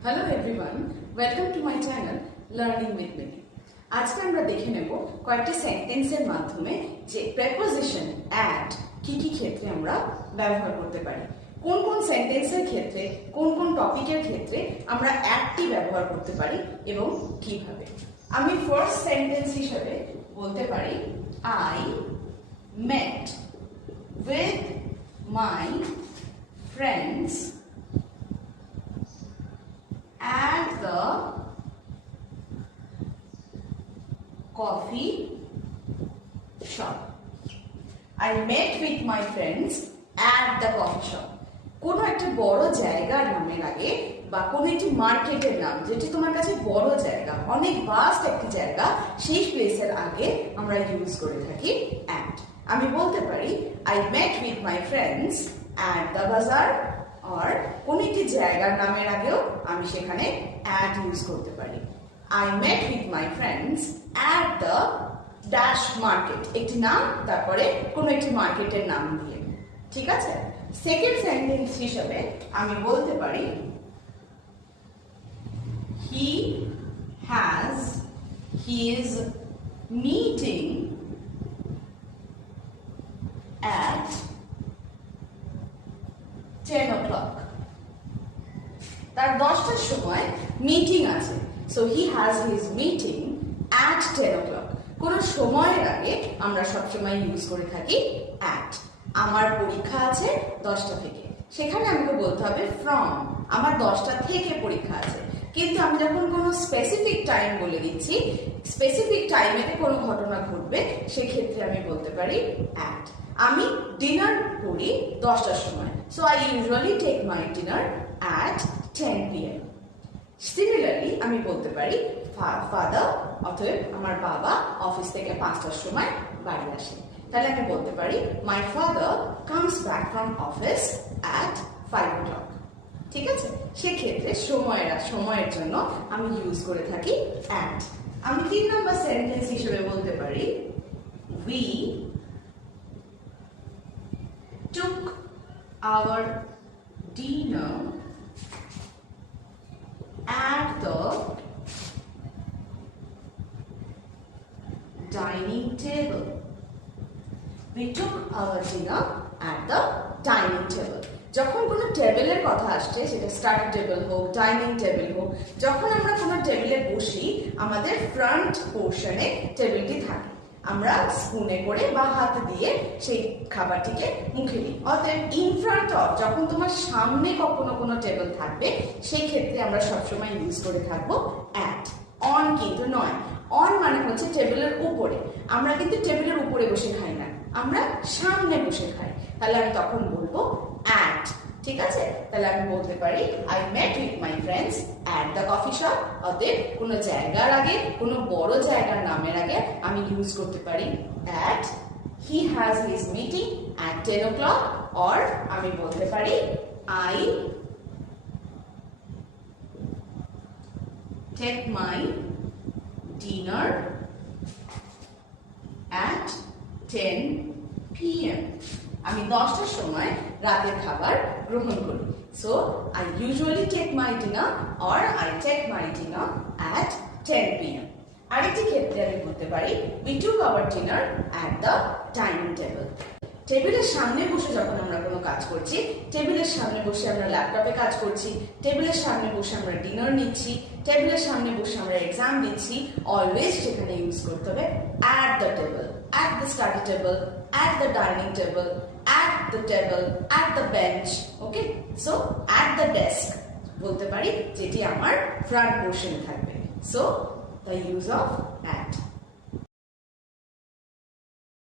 Hello everyone, welcome to my channel Learning with Me. আজকে আমরা দেখে নেব কয়েকটি সেন্টেন্সের মাধ্যমে যে প্রেপোজিশন অ্যাট কি কি ক্ষেত্রে আমরা ব্যবহার করতে পারি। কোন কোন সেন্টেন্সের ক্ষেত্রে, কোন কোন টপিকের ক্ষেত্রে আমরা অ্যাটটি ব্যবহার করতে পারি এবং কিভাবে। আমি ফার্স্ট সেন্টেন্স হিসেবে বলতে পারি I met with my friends at the coffee shop. I met with my friends at the coffee shop. কোনো একটা বড় জায়গার নামের আগে বা কোনো একটি মার্কেটের নাম যেটি তোমার কাছে বড় জায়গা, অনেক ভাস্ট একটি জায়গা, সেই প্লেসের আগে আমরা ইউজ করে থাকি at. আমি বলতে পারি I met with my friends at the bazaar, আর কোন একটি জায়গার নামের আগেও আমি সেখানে at ইউজ করতে পারি। I met with my friends at the dash market, একটি নাম তারপরে কোন একটি মার্কেটের নাম দিয়ে। ঠিক আছে, সেকেন্ড সেন্টেন্স হিসেবে আমি বলতে পারি he has his meeting at 10 o'clock. তার 10টার সময় মিটিং আছে, so he has his meeting at 10 o'clock. কোন সময়ের আগে আমরা সবসময় ইউজ করে থাকি at. আমার পরীক্ষা আছে 10টা থেকে, সেখানে আমাকে বলতে হবে ফ্রম, আমার 10টা থেকে পরীক্ষা আছে। কিন্তু আমি যখন কোনো স্পেসিফিক টাইম বলে দিচ্ছি, স্পেসিফিক টাইমেতে কোনো ঘটনা ঘটবে, সেক্ষেত্রে আমি বলতে পারি at. আমি ডিনার করি 10টার সময়, so I usually take my dinner at 10 p.m. Similarly, আমি বলতে পারি ফাদার, অতএব আমার বাবা অফিস থেকে 5টার সময় বাড়ি আসে, তাহলে আমি বলতে পারি my father comes back from office at 5 o'clock. ঠিক আছে, সেক্ষেত্রে সময়ের জন্য আমি ইউজ করে থাকি at. আমি 3 নম্বর সেন্টেন্স হিসেবে বলতে পারি we took our dinner at the dining table. We took our dinner at the dining table. যখন কোনো টেবিলের কথা আসছে, সেটা স্টাডি টেবিল হোক, ডাইনিং টেবিল হোক, যখন আমরা কোনো টেবিলে বসি, আমাদের ফ্রন্ট পোর্শনে টেবিলটি থাকে, আমরা স্পুনে করে বা হাতে দিয়ে সেই খাবারটিকে মুখে দিই। অতএব ইন ফ্রন্ট অফ, যখন তোমার সামনে কখনো কোনো টেবিল থাকবে, সেই ক্ষেত্রে আমরা সবসময় ইউজ করে থাকবো at. অন কিন্তু নয়, অন মানে হচ্ছে টেবিলের উপরে। আমরা কিন্তু টেবিলের উপরে বসে খাই না, আমরা সামনে বসে খাই, তাহলে আমি তখন বলবো at. ঠিক আছে, তাহলে আমি বলতে পারি I met with my friends at the coffee shop. অতএব কোনো জায়গার আগে, কোনো বড় জায়গার নামের আগে আমি ইউজ করতে পারি at. He has his meeting at 10 o'clock, or আমি বলতে পারি I take my dinner at 10 p.m. আমি 10টার সময় রাতের খাবার গ্রহণ করি, so I usually take my dinner or I take my dinner at 10 p.m. আরেকটি ক্ষেত্রে আমি বলতে পারি we took our dinner at the dining table. টেবিলের সামনে বসে যখন আমরা কোনো কাজ করছি, টেবিলের সামনে বসে আমরা ল্যাপটপে কাজ করছি, টেবিলের সামনে বসে আমরা ডিনার নিচ্ছি, টেবিলের সামনে বসে আমরা এক্সাম দিচ্ছি, অলওয়েজ সেখানে ইউজ করতে হবে at the table, at the study table, at the dining table, at the table, at the bench. Okay, so at the desk বলতে পারি, যেটি আমার ফ্রন্ট পোর্শনে থাকবে, so the use of at.